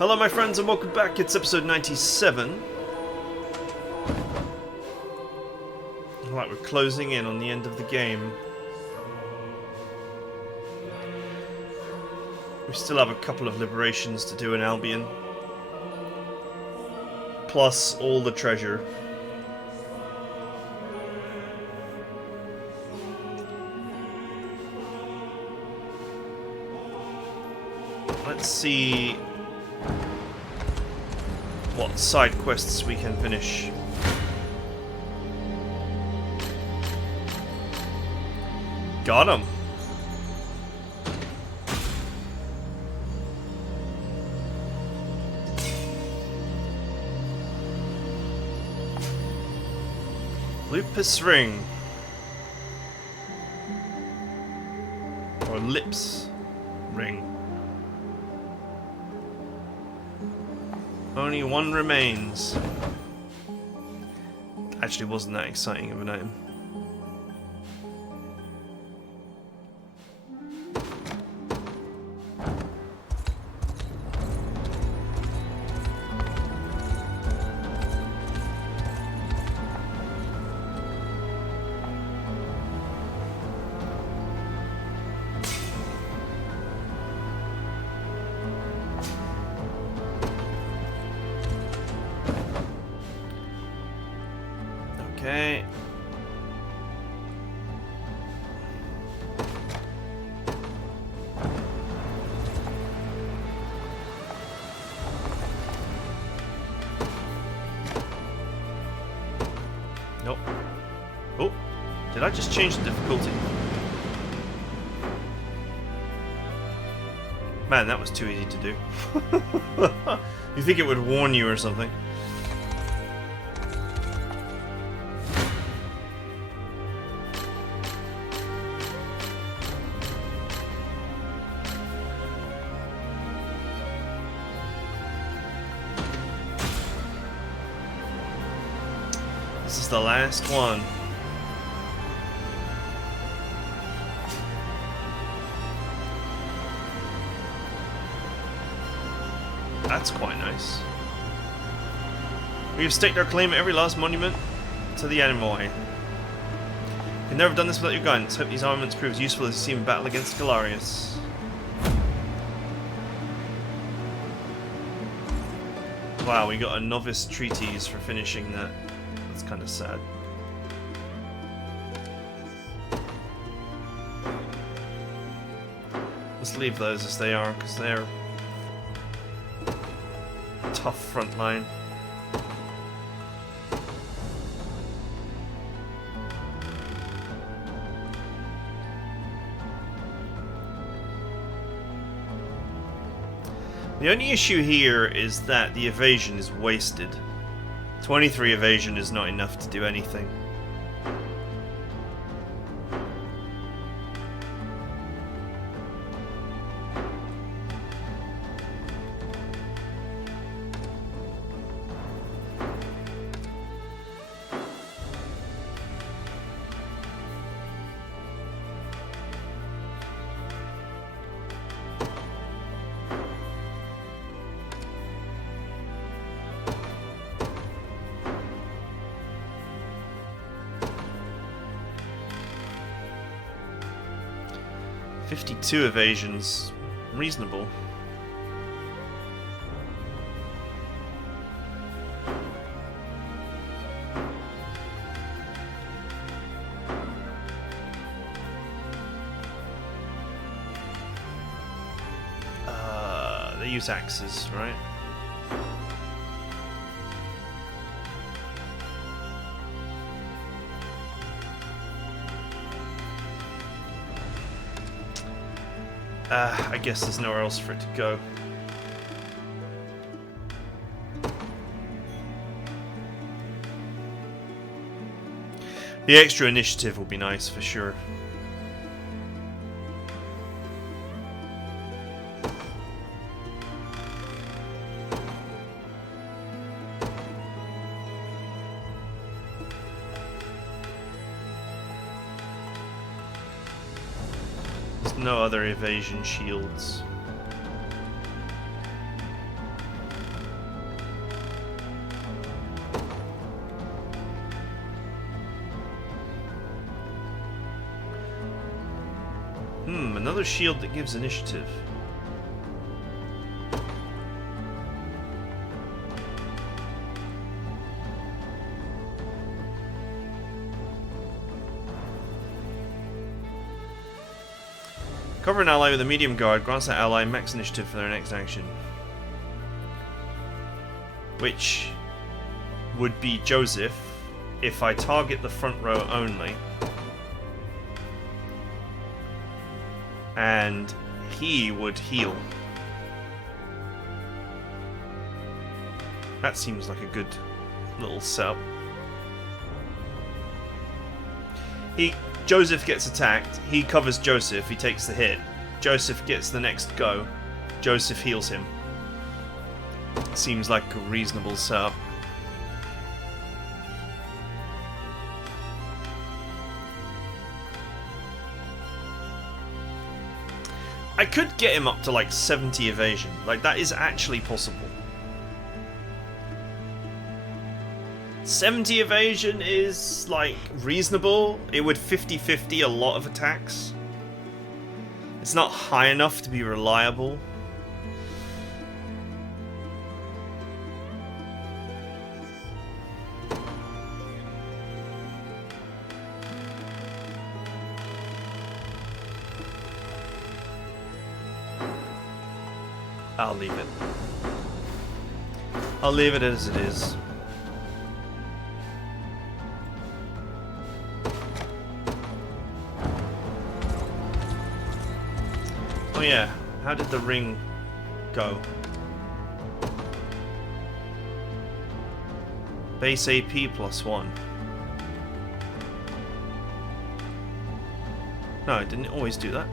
Hello my friends and welcome back, it's episode 97. Alright, we're closing in on the end of the game. We still have a couple of liberations to do in Albion. Plus all the treasure. Let's see what side quests we can finish. Got him. Lupus ring. Or lips ring. Only one remains. Actually wasn't that exciting of an item. Okay. Nope. Oh, did I just change the difficulty? Man, that was too easy to do. You think it would warn you or something? This is the last one. That's quite nice. We have staked our claim at every last monument to the enemy. We've never done this without your guidance. Hope these armaments prove as useful as you see in battle against Galarius. Wow, we got a novice treatise for finishing that. That's kind of sad. Let's leave those as they are, because they're tough front line. The only issue here is that the evasion is wasted. 23 evasion is not enough to do anything. .52 evasions, reasonable. They use axes, right? I guess there's nowhere else for it to go. The extra initiative will be nice for sure. No other evasion shields. another shield that gives initiative. Cover an ally with a medium guard grants that ally max initiative for their next action. Which would be Joseph if I target the front row only. And he would heal. That seems like a good little setup. Joseph gets attacked, he covers Joseph, he takes the hit. Joseph gets the next go. Joseph heals him. Seems like a reasonable setup. I could get him up to like 70 evasion. Like, that is actually possible. 70 evasion is, like, reasonable. It would 50-50 a lot of attacks. It's not high enough to be reliable. I'll leave it. I'll leave it as it is. Oh yeah, how did the ring go? Base AP +1. No, it didn't always do that.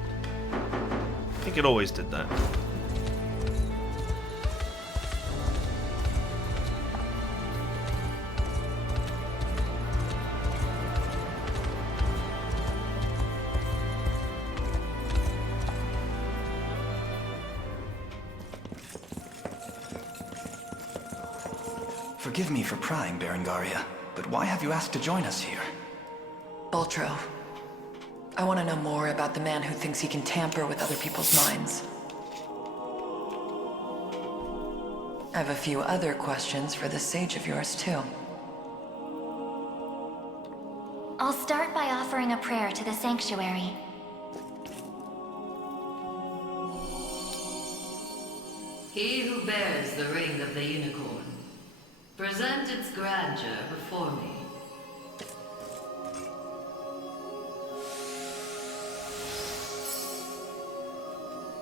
I think it always did that. Forgive me for prying, Berengaria, but why have you asked to join us here? Baltro, I want to know more about the man who thinks he can tamper with other people's minds. I have a few other questions for this sage of yours, too. I'll start by offering a prayer to the sanctuary. He who bears the ring of the unicorn, present its grandeur before me.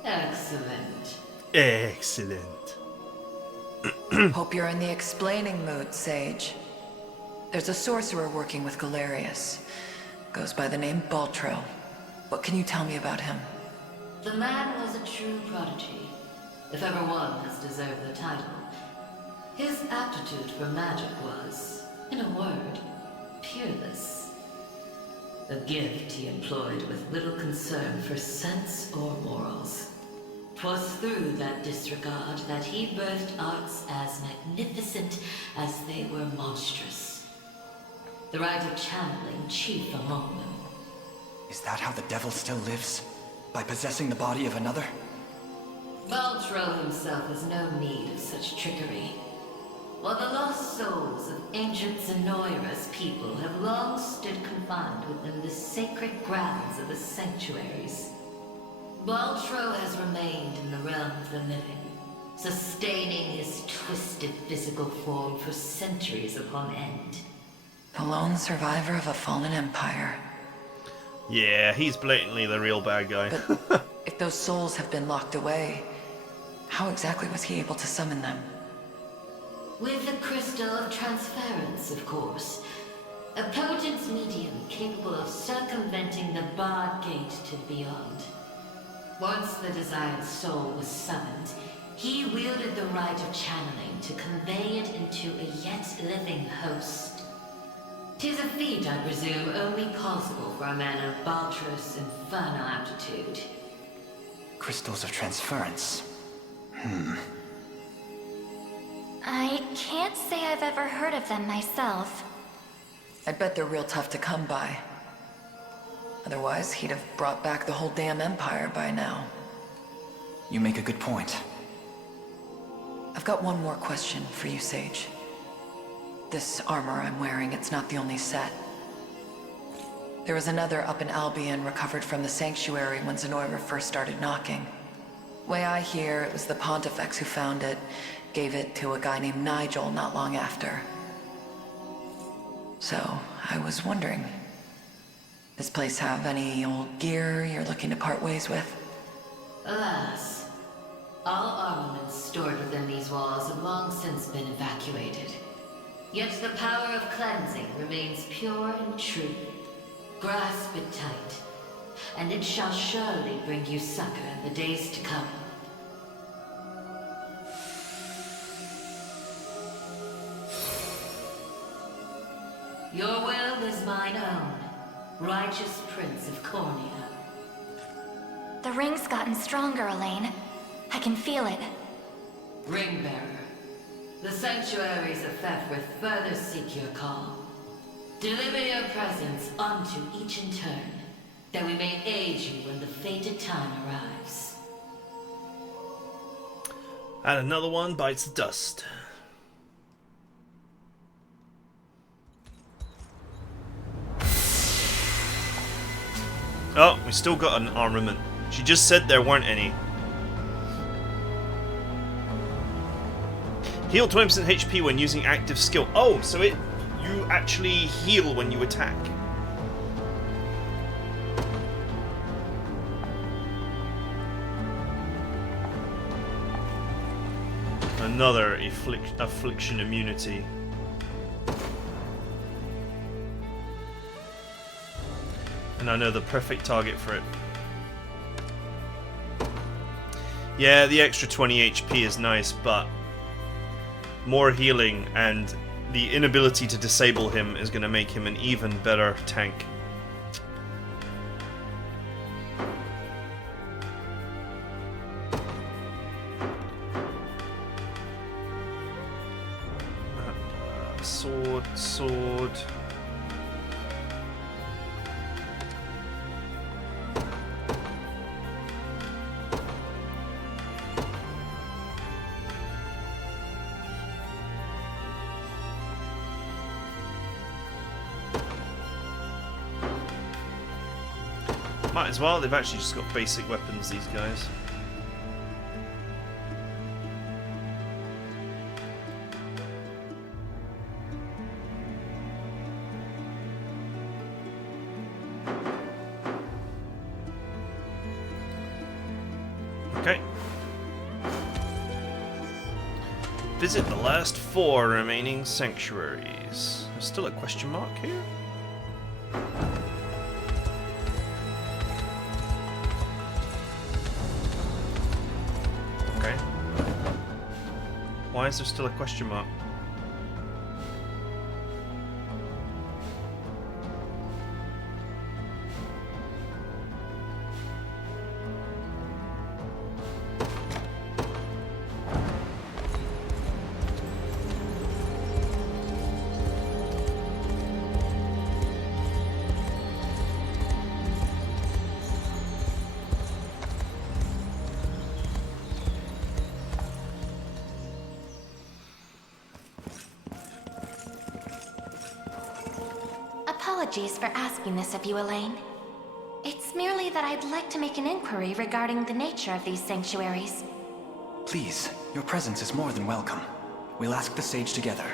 Excellent. Excellent. Hope you're in the explaining mood, Sage. There's a sorcerer working with Galerius. Goes by the name Baltro. What can you tell me about him? The man was a true prodigy, if ever one has deserved the title. His aptitude for magic was, in a word, peerless. A gift he employed with little concern for sense or morals. 'Twas through that disregard that he birthed arts as magnificent as they were monstrous. The rite of channeling chief among them. Is that how the devil still lives? By possessing the body of another? Baltro himself has no need of such trickery. While the lost souls of ancient Zenoira's people have long stood confined within the sacred grounds of the sanctuaries, Baltro has remained in the realm of the living, sustaining his twisted physical form for centuries upon end. The lone survivor of a fallen empire. Yeah, he's blatantly the real bad guy. But if those souls have been locked away, how exactly was he able to summon them? With the crystal of transference, of course. A potent medium capable of circumventing the barred gate to the beyond. Once the desired soul was summoned, he wielded the rite of channeling to convey it into a yet living host. 'Tis a feat, I presume, only possible for a man of Baltro's infernal aptitude. Crystals of transference. I can't say I've ever heard of them myself. I bet they're real tough to come by. Otherwise, he'd have brought back the whole damn empire by now. You make a good point. I've got one more question for you, Sage. This armor I'm wearing, it's not the only set. There was another up in Albion recovered from the Sanctuary when Zenoira first started knocking. Way I hear, it was the Pontifex who found it, gave it to a guy named Nigel not long after. So, I was wondering, this place have any old gear you're looking to part ways with? Alas, all armaments stored within these walls have long since been evacuated. Yet the power of cleansing remains pure and true. Grasp it tight, and it shall surely bring you succor in the days to come. Your will is mine own, righteous Prince of Cornea. The ring's gotten stronger, Alain. I can feel it. Ringbearer, the sanctuaries of Fefrith further seek your call. Deliver your presence unto each in turn, that we may aid you when the fated time arrives. And another one bites the dust. Oh, we still got an armament. She just said there weren't any. Heal 20% HP when using active skill. Oh, so you actually heal when you attack. Another affliction immunity. And I know the perfect target for it. Yeah, the extra 20 HP is nice, but more healing and the inability to disable him is going to make him an even better tank. Sword. Might as well, they've actually just got basic weapons, these guys. Okay. Visit the last 4 remaining sanctuaries. There's still a question mark here? Okay. Why is there still a question mark? Apologies for asking this of you, Alain. It's merely that I'd like to make an inquiry regarding the nature of these sanctuaries. Please, your presence is more than welcome. We'll ask the sage together.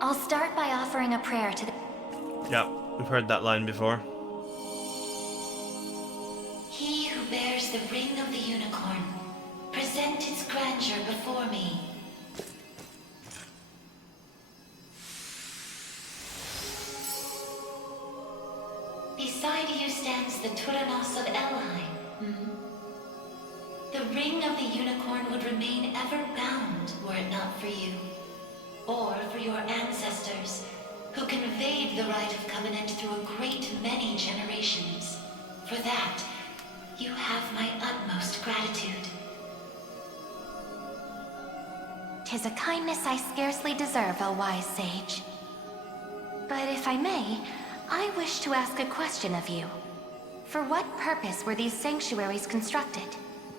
I'll start by offering a prayer to the... Yeah, we've heard that line before. He who bears the ring of the unicorn, present its grandeur before me. Beside you stands the Tyrannos of Elheim. The ring of the unicorn would remain ever bound were it not for you, or for your ancestors, who conveyed the rite of covenant through a great many generations. For that, you have my utmost gratitude. 'Tis a kindness I scarcely deserve, O wise sage. But if I may, I wish to ask a question of you. For what purpose were these sanctuaries constructed?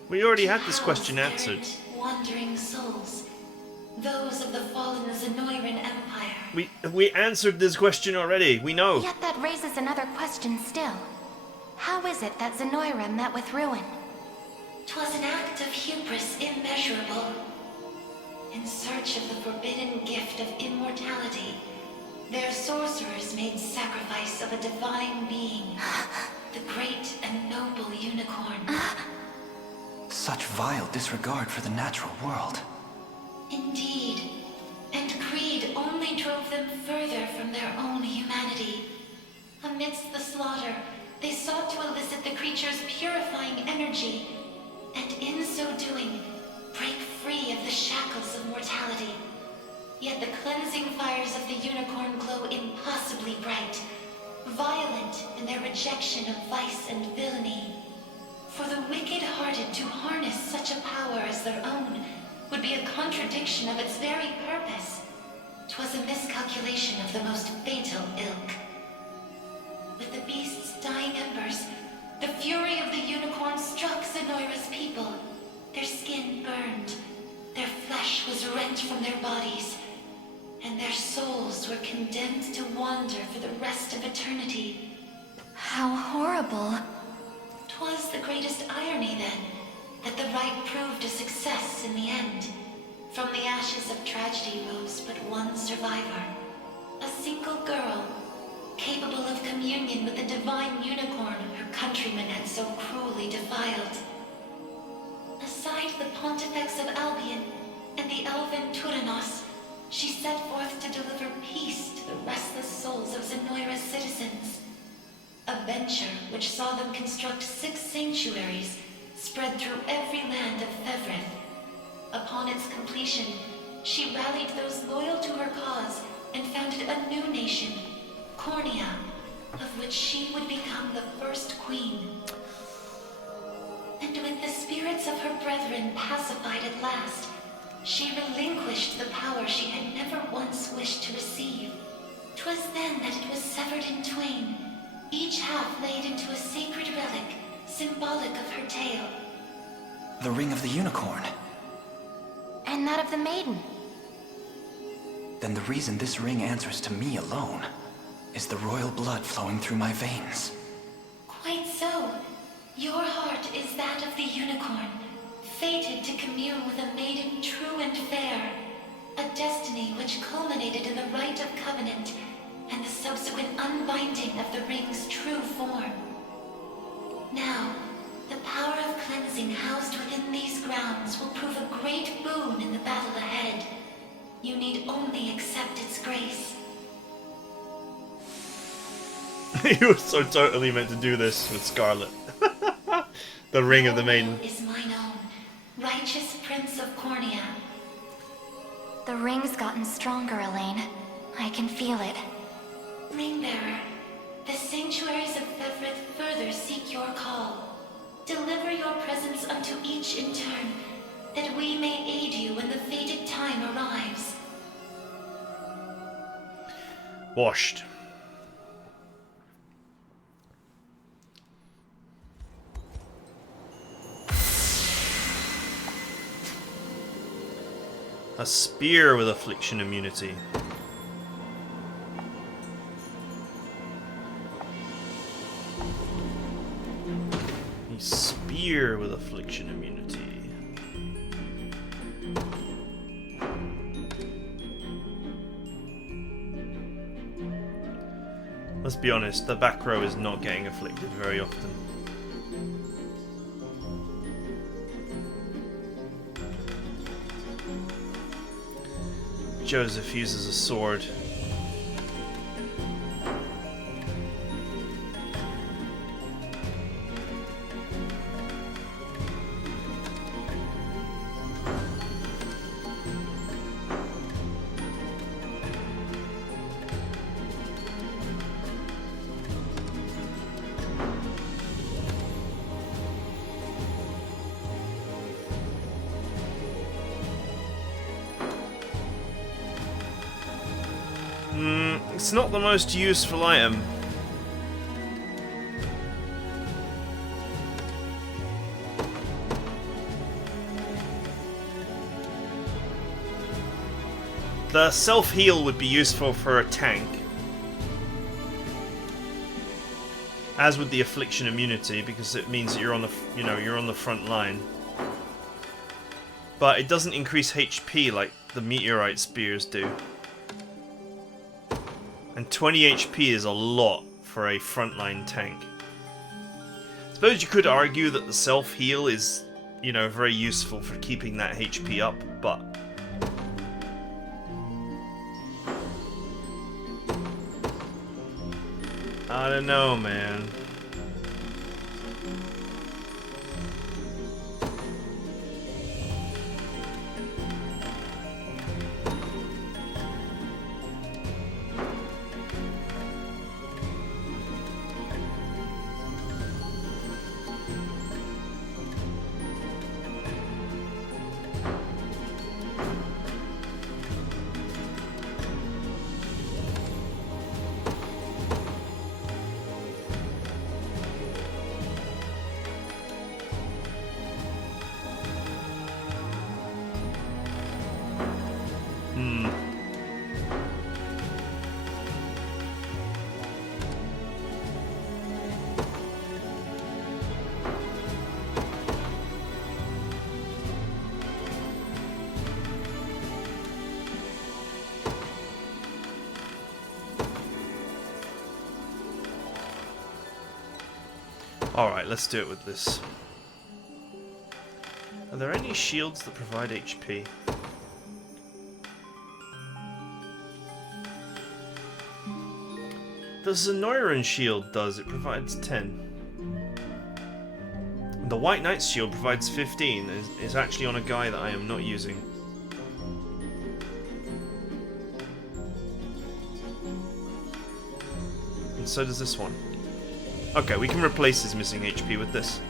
We already To had this question house answered. errant, wandering souls, those of the fallen Zenoiran Empire. We answered this question already. We know. Yet that raises another question still. How is it that Zenoira met with ruin? 'Twas an act of hubris immeasurable. In search of the forbidden gift of immortality, their sorcerers made sacrifice of a divine being, the great and noble unicorn. Such vile disregard for the natural world. Indeed, and greed only drove them further from their own humanity. Amidst the slaughter, they sought to elicit the creature's purifying energy, and in so doing, break free of the shackles of mortality. Yet the cleansing fires of the unicorn glow impossibly bright, violent in their rejection of vice and villainy. For the wicked-hearted to harness such a power as their own would be a contradiction of its very purpose. 'Twas a miscalculation of the most fatal ilk. With the beast's dying embers, the fury of the unicorn struck Zenoira's people. Their skin burned, their flesh was rent from their bodies, and their souls were condemned to wander for the rest of eternity. How horrible. 'Twas the greatest irony, then, that the rite proved a success in the end. From the ashes of tragedy rose but one survivor. A single girl, capable of communion with the divine unicorn her countrymen had so cruelly defiled. Aside the Pontifex of Albion and the elven Turanos, she set forth to deliver peace to the restless souls of Zenoira's citizens. A venture which saw them construct 6 sanctuaries spread through every land of Thevrith. Upon its completion, she rallied those loyal to her cause and founded a new nation, Cornea, of which she would become the first queen. And with the spirits of her brethren pacified at last, she relinquished the power she had never once wished to receive. 'Twas then that it was severed in twain, each half laid into a sacred relic, symbolic of her tale. The ring of the unicorn. And that of the maiden. Then the reason this ring answers to me alone is the royal blood flowing through my veins. Quite so. Your heart is that of the unicorn, fated to commune with a maiden true and fair. A destiny which culminated in the rite of covenant and the subsequent unbinding of the ring's true form. Now, the power of cleansing housed within these grounds will prove a great boon in the battle ahead. You need only accept its grace. You were so totally meant to do this with Scarlet. The ring of the maiden. Is mine own, righteous prince of Cornea. The ring's gotten stronger, Alain. I can feel it. Ringbearer, the sanctuaries of Thevrith further seek your call. Deliver your presence unto each in turn, that we may aid you when the fated time arrives. Washed. A spear with affliction immunity. A spear with affliction immunity. Let's be honest, the back row is not getting afflicted very often. Joseph uses a sword. It's not the most useful item. The self-heal would be useful for a tank, as would the affliction immunity, because it means that you're on the you're on the front line. But it doesn't increase HP like the meteorite spears do. And 20 HP is a lot for a frontline tank. I suppose you could argue that the self-heal is, very useful for keeping that HP up, but I don't know, man. Alright, let's do it with this. Are there any shields that provide HP? The Zenoiran shield does, it provides 10. The White Knight's shield provides 15, is actually on a guy that I am not using. And so does this one. Okay, we can replace his missing HP with this.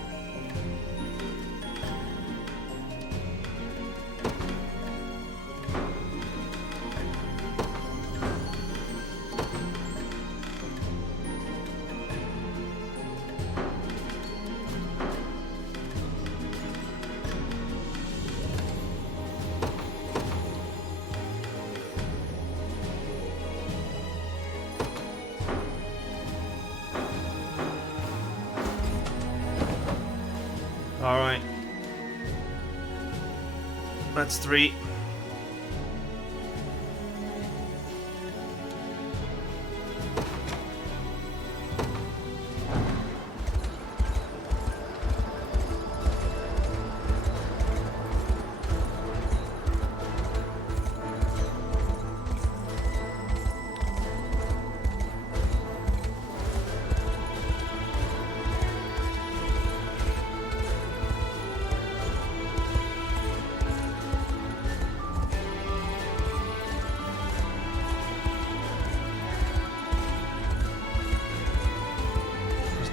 Alright. That's 3.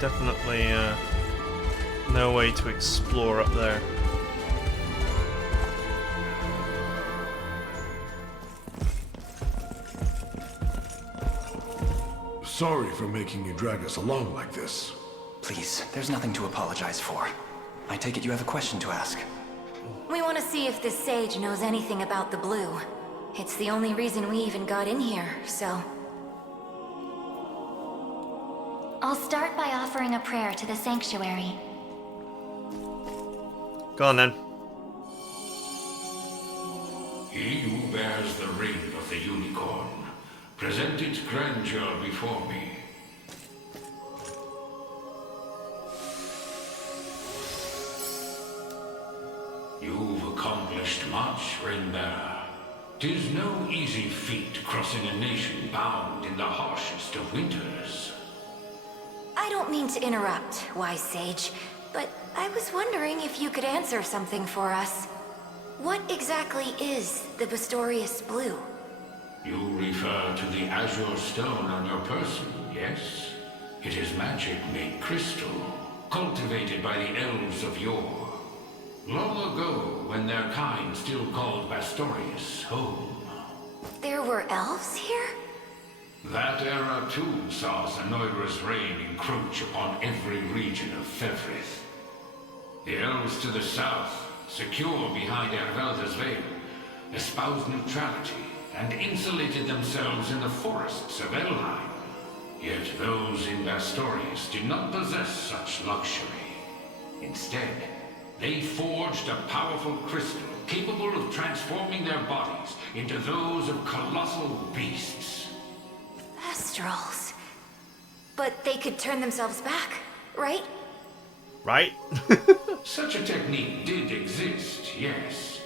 Definitely no way to explore up there. Sorry for making you drag us along like this. Please, there's nothing to apologize for. I take it you have a question to ask. We want to see if this sage knows anything about the blue. It's the only reason we even got in here, so... I'll start by offering a prayer to the sanctuary. Go on then. He who bears the ring of the unicorn, present its grandeur before me. You've accomplished much, ring-bearer. 'Tis no easy feat crossing a nation bound in the harshest of winters. I don't mean to interrupt, wise sage, but I was wondering if you could answer something for us. What exactly is the Bastorius Blue? You refer to the azure stone on your person, yes? It is magic made crystal, cultivated by the elves of yore. Long ago, when their kind still called Bastorius home. There were elves here? That era too saw Zenoira's reign encroach upon every region of Fevryth. The elves to the south, secure behind Ervelda's veil, espoused neutrality and insulated themselves in the forests of Elheim. Yet those in Bastorius did not possess such luxury. Instead, they forged a powerful crystal capable of transforming their bodies into those of colossal beasts. Astrals. But they could turn themselves back, right? Right? Such a technique did exist, yes.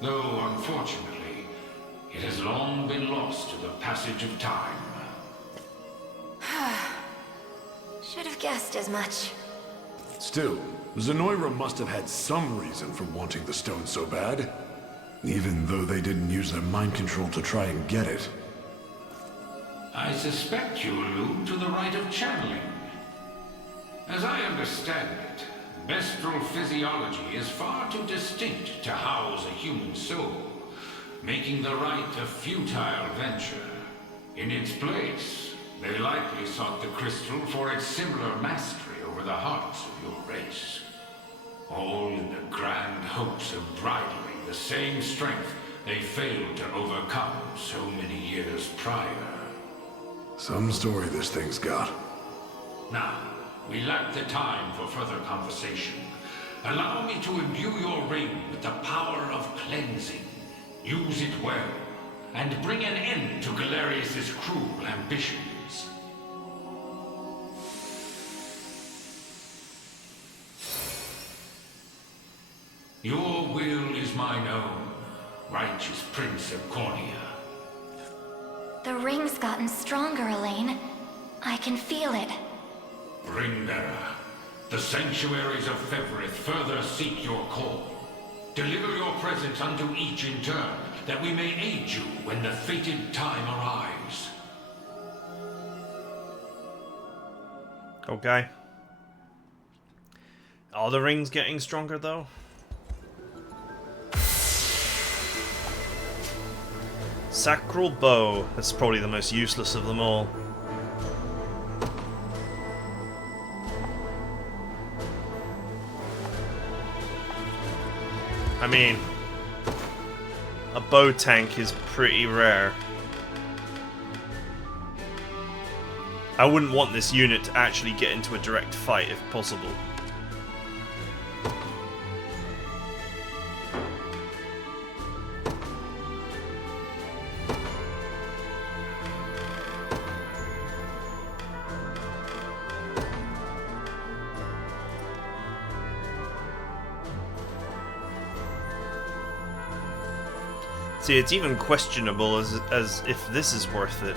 Though, unfortunately, it has long been lost to the passage of time. Should have guessed as much. Still, Zenoira must have had some reason for wanting the stone so bad. Even though they didn't use their mind control to try and get it. I suspect you allude to the rite of channeling. As I understand it, Bestral physiology is far too distinct to house a human soul, making the rite a futile venture. In its place, they likely sought the crystal for its similar mastery over the hearts of your race. All in the grand hopes of bridling the same strength they failed to overcome so many years prior. Some story this thing's got. Now, we lack the time for further conversation. Allow me to imbue your ring with the power of cleansing. Use it well, and bring an end to Galerius' cruel ambitions. Your will is mine own, righteous Prince of Cornea. The ring's gotten stronger, Alain. I can feel it. Ringbearer, the sanctuaries of Fevrith further seek your call. Deliver your presence unto each in turn, that we may aid you when the fated time arrives. Okay. Are the rings getting stronger though? Sacral bow. That's probably the most useless of them all. I mean, a bow tank is pretty rare. I wouldn't want this unit to actually get into a direct fight if possible. See, it's even questionable as if this is worth it.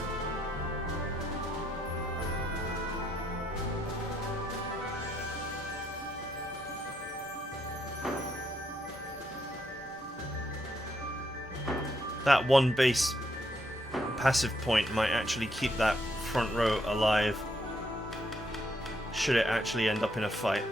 That one base passive point might actually keep that front row alive, should it actually end up in a fight.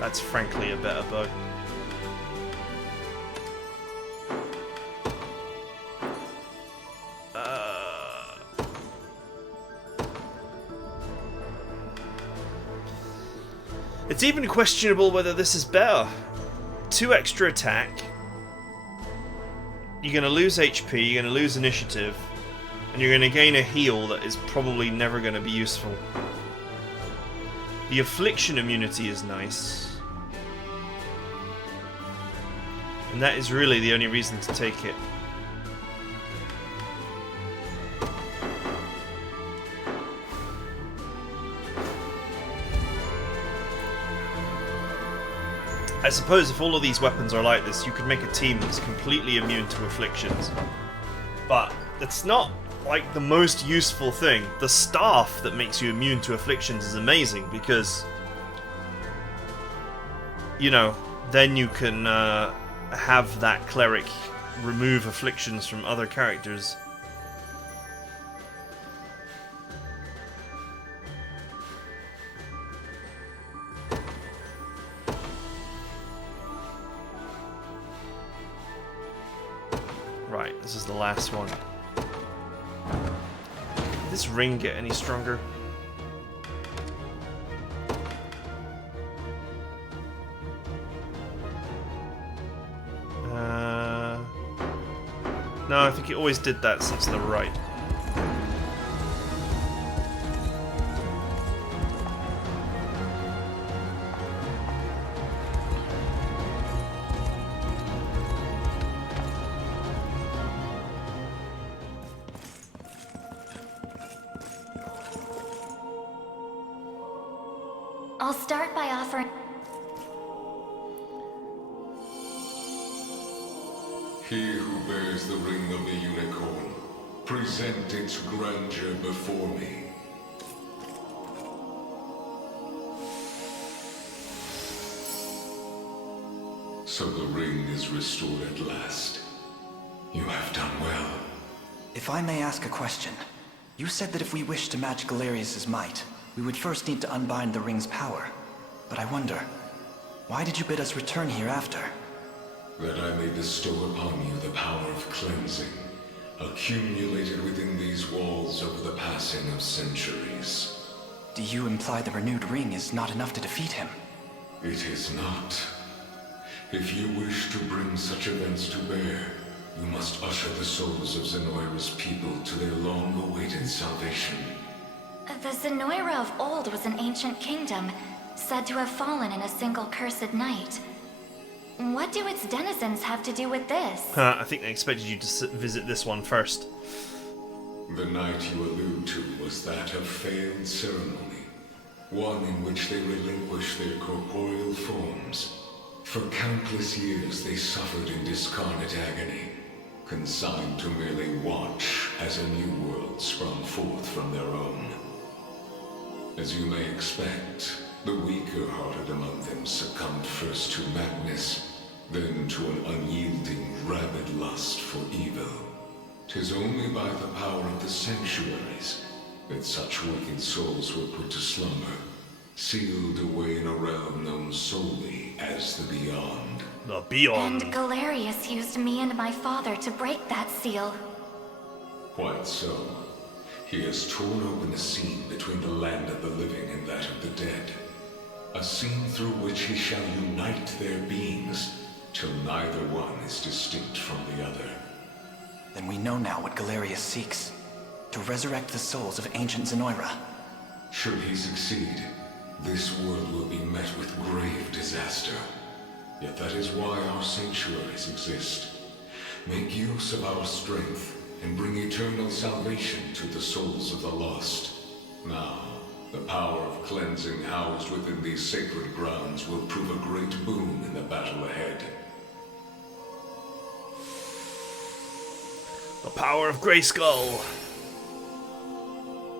That's frankly a better bow. It's even questionable whether this is better. 2 extra attack. You're going to lose HP, you're going to lose initiative, and you're going to gain a heal that is probably never going to be useful. The affliction immunity is nice. And that is really the only reason to take it. I suppose if all of these weapons are like this, you could make a team that's completely immune to afflictions. But it's not like the most useful thing. The staff that makes you immune to afflictions is amazing because, you know, then you can have that cleric remove afflictions from other characters. Right, this is the last one. Did this ring get any stronger? No, I think it always did that since the right. I'll start by offering... He who bears the ring of the unicorn, present its grandeur before me. So the ring is restored at last. You have done well. If I may ask a question, you said that if we wish to match Galerius's might, we would first need to unbind the ring's power. But I wonder, why did you bid us return here after? That I may bestow upon you the power of cleansing, accumulated within these walls over the passing of centuries. Do you imply the renewed ring is not enough to defeat him? It is not. If you wish to bring such events to bear, you must usher the souls of Zenoira's people to their long-awaited salvation. The Zenoira of old was an ancient kingdom, said to have fallen in a single cursed night. What do its denizens have to do with this? I think they expected you to visit this one first. The night you allude to was that of failed ceremony, one in which they relinquished their corporeal forms. For countless years they suffered in discarnate agony, consigned to merely watch as a new world sprung forth from their own. As you may expect, the weaker-hearted among them succumbed first to madness, then to an unyielding, rabid lust for evil. 'Tis only by the power of the sanctuaries that such wicked souls were put to slumber, sealed away in a realm known solely as the Beyond. The Beyond. And Galerius used me and my father to break that seal. Quite so. He has torn open a seam between the land of the living and that of the dead. A seam through which he shall unite their beings, till neither one is distinct from the other. Then we know now what Galerius seeks. To resurrect the souls of ancient Zenoira. Should he succeed, this world will be met with grave disaster. Yet that is why our sanctuaries exist. Make use of our strength and bring eternal salvation to the souls of the lost. Now, the power of cleansing housed within these sacred grounds will prove a great boon in the battle ahead. The power of Grayskull.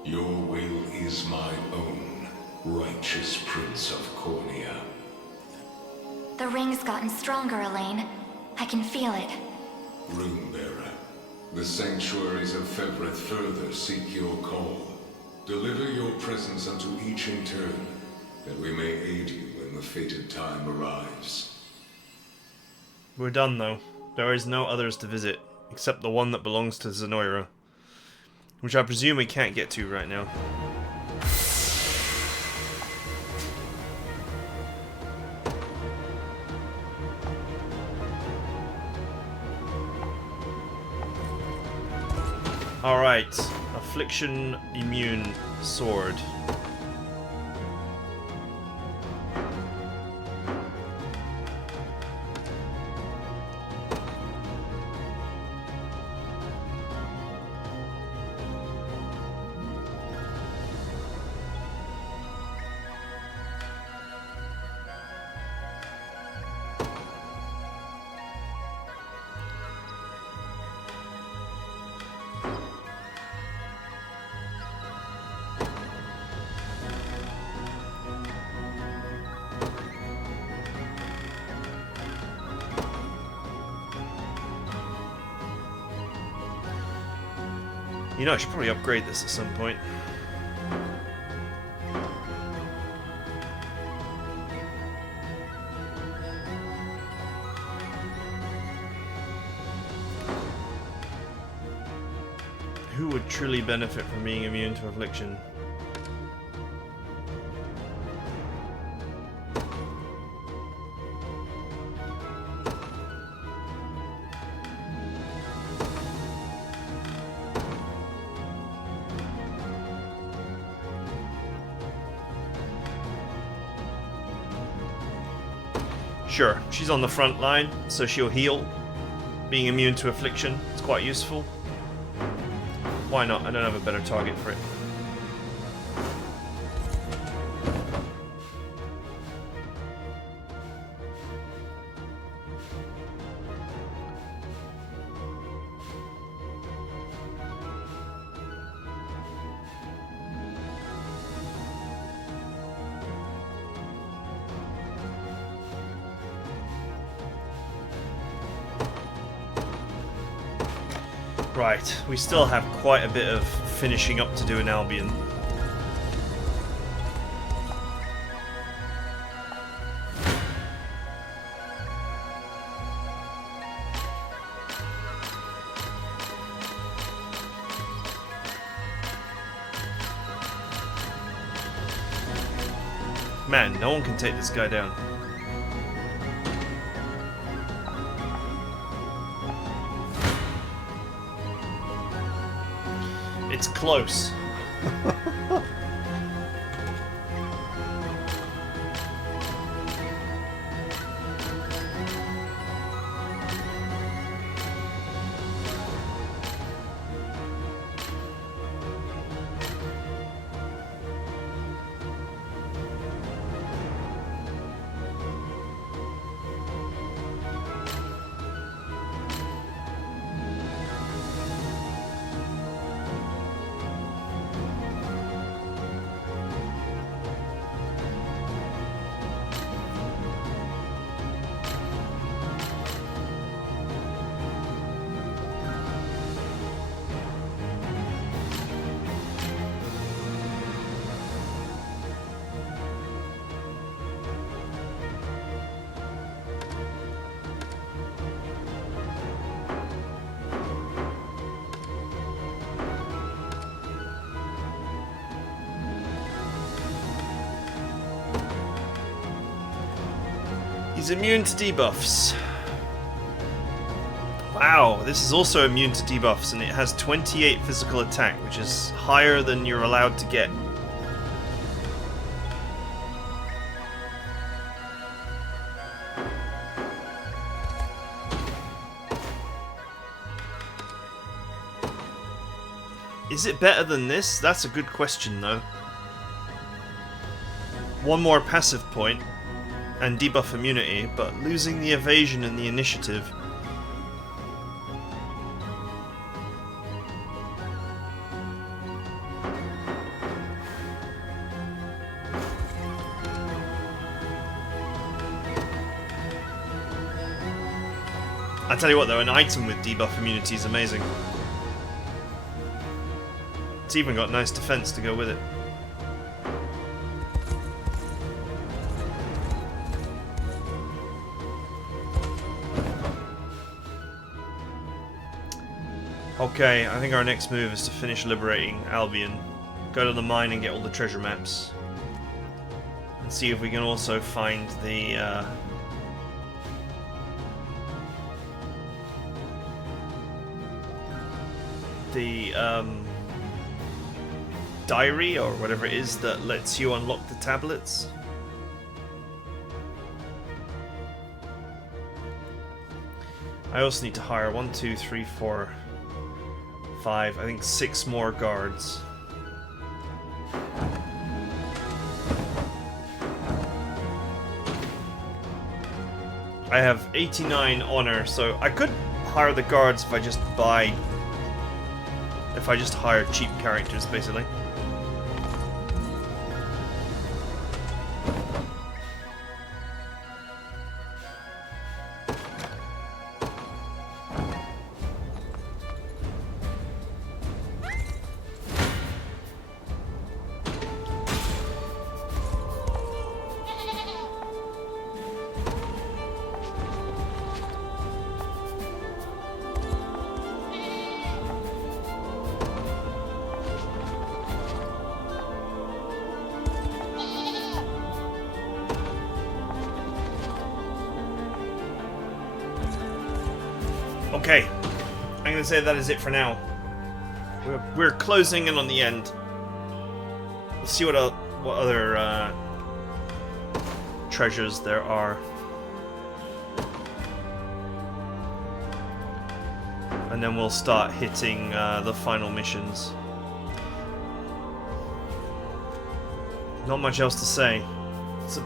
Your will is mine own, righteous Prince of Cornea. The ring's gotten stronger, Alain. I can feel it. Ringbearer, the sanctuaries of Fevrith further seek your call. Deliver your presence unto each in turn, that we may aid you when the fated time arrives. We're done though. There is no others to visit, except the one that belongs to Zenoira, which I presume we can't get to right now. Alright, Affliction Immune Sword. You know, I should probably upgrade this at some point. Who would truly benefit from being immune to affliction? Sure, she's on the front line, so she'll heal. Being immune to affliction, it's quite useful. Why not? I don't have a better target for it. Right, we still have quite a bit of finishing up to do in Albion. Man, no one can take this guy down. It's close. He's immune to debuffs. Wow, this is also immune to debuffs, and it has 28 physical attack, which is higher than you're allowed to get. Is it better than this? That's a good question, though. One more passive point and debuff immunity, but losing the evasion and the initiative. I tell you what though, an item with debuff immunity is amazing. It's even got nice defense to go with it. Okay, I think our next move is to finish liberating Albion, go to the mine and get all the treasure maps, and see if we can also find the diary or whatever it is that lets you unlock the tablets. I also need to hire 1, 2, 3, 4, 5, I think 6 more guards. I have 89 honor, so I could hire the guards if I just hire cheap characters, basically. Okay, I'm going to say that is it for now. We're closing in on the end. We'll see what other treasures there are. And then we'll start hitting the final missions. Not much else to say.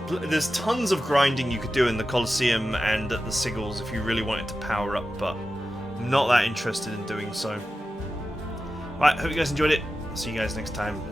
There's tons of grinding you could do in the Colosseum and at the Sigils if you really wanted to power up, but I'm not that interested in doing so. Right, hope you guys enjoyed it. See you guys next time.